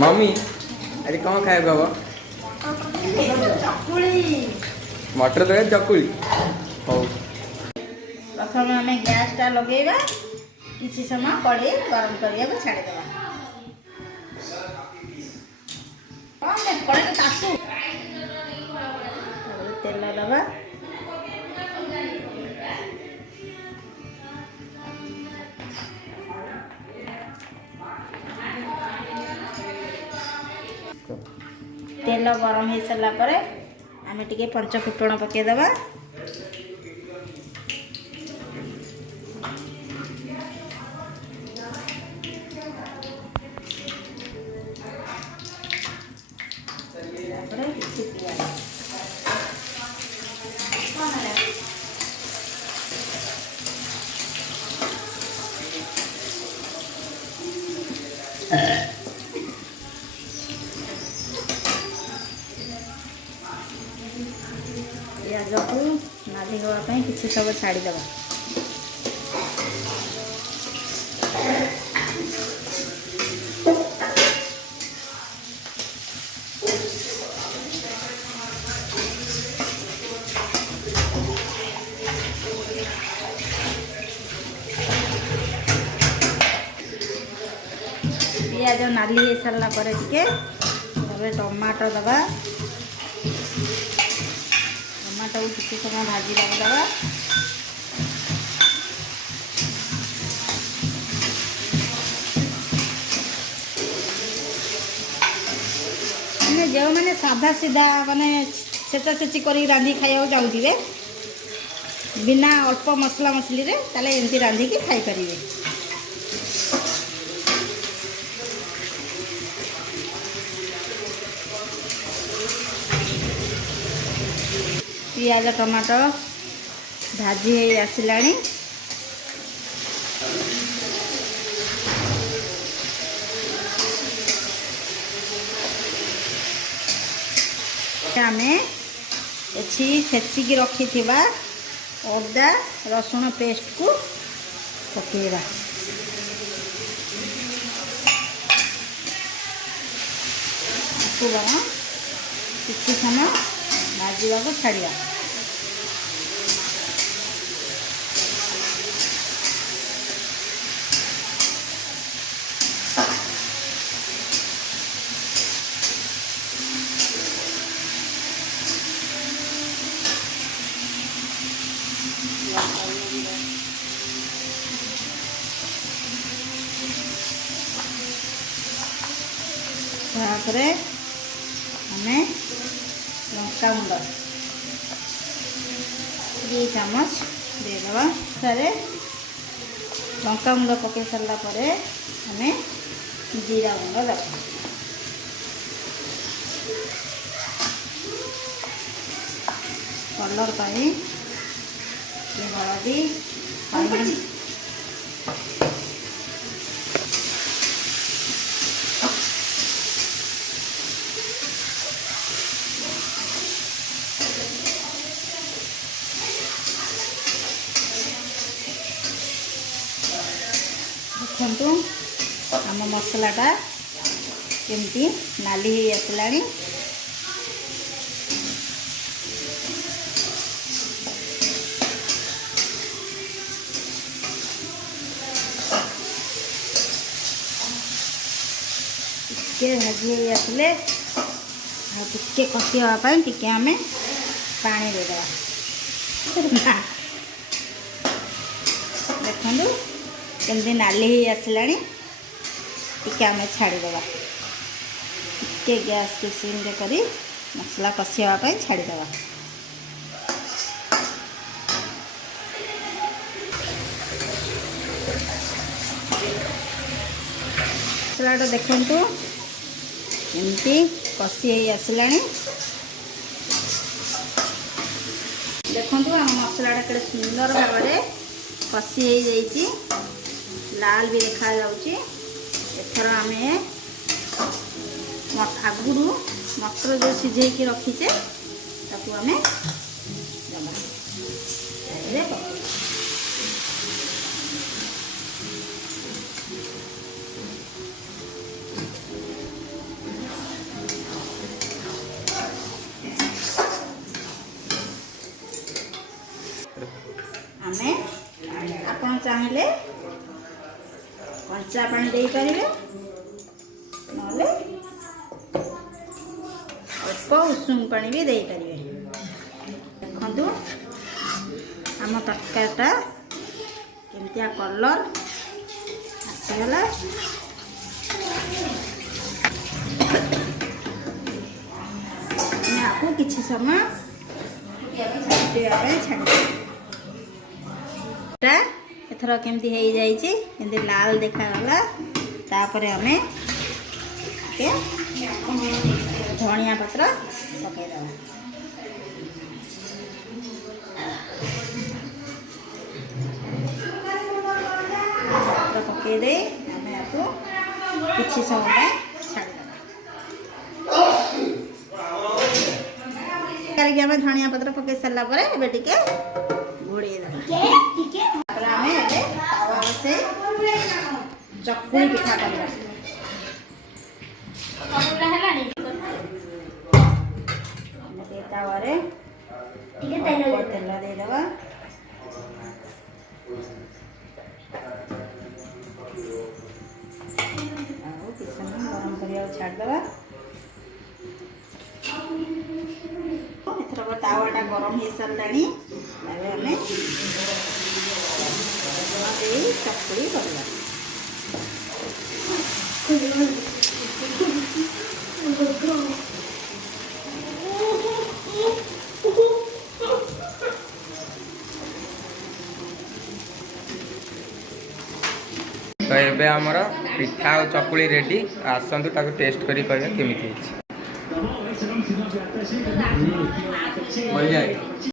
Mummy अरे कौन खाएगा वो मटर तो चकुली हो प्रथम आम गैस टा लगेगा किसी समय कड़े गरम करने को छाड़ीदेवा कड़े तासु तेल दबा तेल गरम हो सारा पर आम टे पंच फुटण पकईदबा पियाज को नाली होगापी किसी सब छाड़ीदेव पियाज नाली हो सारा पर टे टमाटो दबा टमाटो को किसी समय भाजी दबा जो मैंने साधा सीधा माने सेचा सेची कर रांधि खाया चाहूे बिना अल्प मसला मसली रे ताले एमती रांधिकी खाई पारिबे। पियाज टमाटो भाजी हो आसलानी आमे एछि छेचिकी रखी थिबा अदा रसुण पेस्ट को पकेबा को बना किसी समय भाजवा को छाड़िया तापर हमें लंका गुंड 2 चामच देदेवा सारे लंका गुंड पकई सारा पर हमें जीरा गुंड देवा कलर पाई हलदी देखु आम मसलाटा केमती नाली हो आसलानी टे भाजी हो आसले टे कषि हाँपाई टे आम पानी देदेवा देखु केमती नाली हो आसलानी टे आम छाड़ीदेवा टे गैस के सिम रे करी मसला कषि हाँपाई छाड़ीदेवा मसलाटा देखु एमती कषि हो आसलानी देखु आम मसलाटा के सुंदर भाव में कषि हो जाइए लाल भी देखा एथर आम आगुरु मटर जो सिझे रखीचे ताकू आम ଚାହିଁले କଞ୍ଚା ପାଣି ଦେଇପାରିବେ, ନହେଲେ ଅଳ୍ପ ଉଷୁମ ପାଣି ବି ଦେଇପାରିବେ। ଦେଖନ୍ତୁ ଆମ ତରକାରୀଟା କେମିତିଆ କଲର୍ ଆସିଗଲା। ଆକୁ କିଛି ସମୟ ଛାଡ଼ିଦେବା। ଏଥର କେମିତି ହେଇଯାଇଛି, କେମିତି ଲାଲ ଦେଖାଗଲା। ତାପରେ ଆମେ ଟିକେ ଧନିଆ ପତ୍ର ପକାଇଦେବା। ପତ୍ର ପକାଇ ଦେଇ ଆମେ ଆକୁ କିଛି ସମୟ ପାଇଁ ଛାଡ଼ିଦେବା। କରିକି ଆମେ ଧନିଆ ପତ୍ର ପକାଇ ସାରିଲା ପରେ ଏବେ ଟିକେ ଘୋଡ଼େଇ ଦେବା। ତାପରେ ଆମେ ଏବେ ତାୱା ବସେଇ ଚକୁଳି ପିଠା କରିବା। ତାୱାରେ ଟିକେ ତେଲ ଦେଇଦେବା। ଆଉ କିଛି ସମୟ ଗରମ କରିବାକୁ ଛାଡ଼ିଦେବା। ଏଥର ତାୱାଟା ଗରମ ହେଇସାରିଲାଣି। ଏବେ ଆମେ ଦେଇ ଚକୁଳି କରିବା। तो एबे हमर पिठा और चकुली रेडी। आसतु ताको टेस्ट करी कहबे केमिति ହେଇଛି। बढ़िया है।